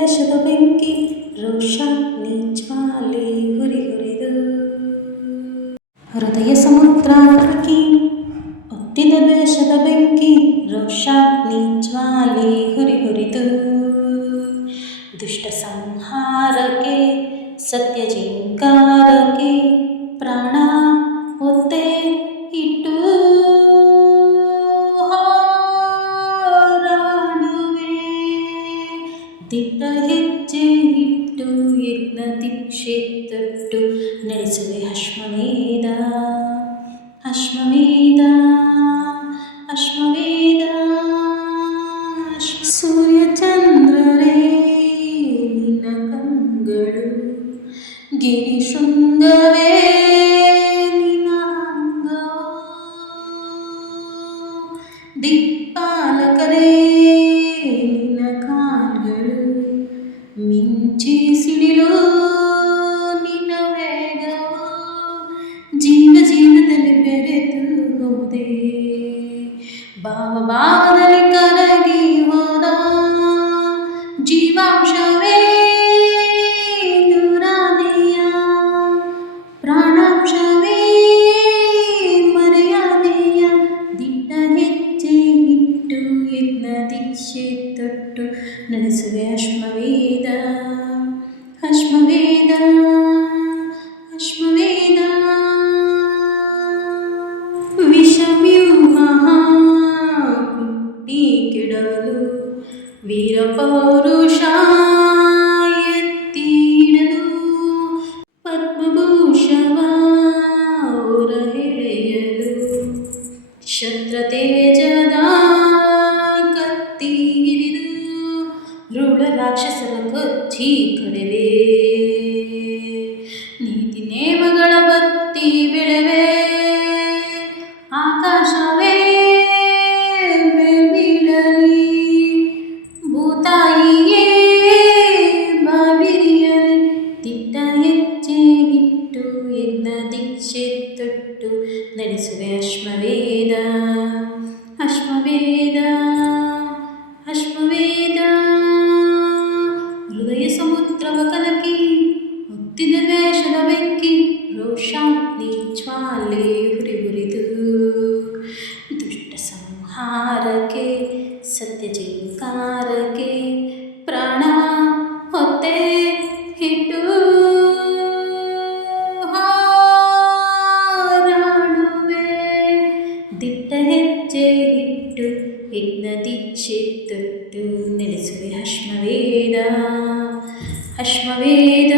ವೇಷದ ಬೆಂಕಿ ರೋಷಾಗ್ನಿ ಜ್ವಾಲೆ ಹುರಿ ಹುರಿದು ಹೃದಯ ಸಮುದ್ರ ಕರಗಿ ಒತ್ತಿದ ವೇಷದ ಬೆಂಕಿ ರೋಷಾಗ್ನಿ ಜ್ವಾಲೆ ಹುರಿ ಹುರಿದು ದುಷ್ಟ ಸಂಹಾರಕ್ಕೆ ಸತ್ಯ ಜಿಂಕಾರಕ್ಕೆ ಪ್ರಾಣ ಒತ್ತೆ ಇಟ್ಟು ಹೋರಾಡುವೆ ದಿಟ್ಟ ಹೆಜ್ಜೆ ಇಟ್ಟು ಯಜ್ಞ ದೀಕ್ಷೆ ತೊಟ್ಟು ನಡೆಸುವೆ ಅಶ್ವಮೇಧ ಅಶ್ವಮೇಧ ಅಶ್ವಮೇಧ ಸೂರ್ಯ ಚಂದ್ರರೇ ನಿನ್ನ ಕಂಗಳು ಗಿರಿ ಶೃಂಗವೇ ನಿನ್ನ ಅಂಗವೋ ದಿಕ್ಪಾಲಕರೇ ನಿನ್ನ ಕಾಲ್ಗಳು ಮಿಂಚಿ ಸಿಡಿಲು ನಿನ್ನ ವೇಗವೋ ಜೀವ ಜೀವದಲ್ಲಿ ಬೆರೆತು ಹೋದೆ ಭಾವ ಭಾವದಲ್ಲಿ ಕರಗಿ ಹೋದ ಜೀವಾಂಶವೇ ದೂರಾದೆಯ ಪ್ರಾಣಾಂಶವೇ ಮರೆಯಾದೆಯ ದಿಟ್ಟ ಹೆಜ್ಜೆ ಇಟ್ಟು ಯಜ್ಞ ದೀಕ್ಷೆ ತೊಟ್ಟು ನಡೆಸುವೆ ಅಶ್ವಮೇಧ ಅಶ್ವಮೇಧ ಅಶ್ವಮೇಧ ವಿಷವ್ಯೂಹ ಕುಟ್ಟಿ ಕೆಡವಲು ವೀರಪೌರುಷ ಎತ್ತಿಡಲು ಪದ್ಮಭೂಷವ ಹೊರಹೆಳೆಯಲು ಶತ್ರತೇಜದ ಕತ್ತಿ ಹಿರಿದು ಋಳ ರಾಕ್ಷಸರ ಕೊಚ್ಚಿ ಕಡೆವೆ ನೀತಿ ನೇಮಗಳ ಬತ್ತಿ ಬೆಳೆವೆ ಆಕಾಶವೇ ಮೇಲ್ಬೀಳಲಿ ಭೂತಾಯಿಯೇ ಬಾವಿರಿಯಲಿ ದಿಟ್ಟ ಹೆಜ್ಜೆ ಇಟ್ಟು ಯಜ್ಞ ದೀಕ್ಷೆ ತೊಟ್ಟು ನಡೆಸುವೆ ಅಶ್ವಮೇಧ ಅಶ್ವಮೇಧ ಅಶ್ವಮೇಧ ಹೃದಯ ಸಮುದ್ರವ ಕಲಕಿ ಹೊತ್ತಿದ ವೇಷದ ಬೆಂಕಿ ರೋಷಾಗ್ನಿ ಜ್ವಾಲೆ ಹುರಿ ಹುರಿದು ದುಷ್ಟ ಸಂಹಾರಕ್ಕೆ ಸತ್ಯ ಜಿಂಕಾರಕ್ಕೆ ಪ್ರಾಣ ಹೊತ್ತೆ ಇಟ್ಟು ಹೋರಾಡುವೆ ದಿಟ್ಟ ಹೆಜ್ಜೆ ಇಟ್ಟು ಯಜ್ಞ ದೀಕ್ಷೆ ತೊಟ್ಟು ನಡೆಸುವೆ ಅಶ್ವಮೇಧ ಅಶ್ವಮೇಧ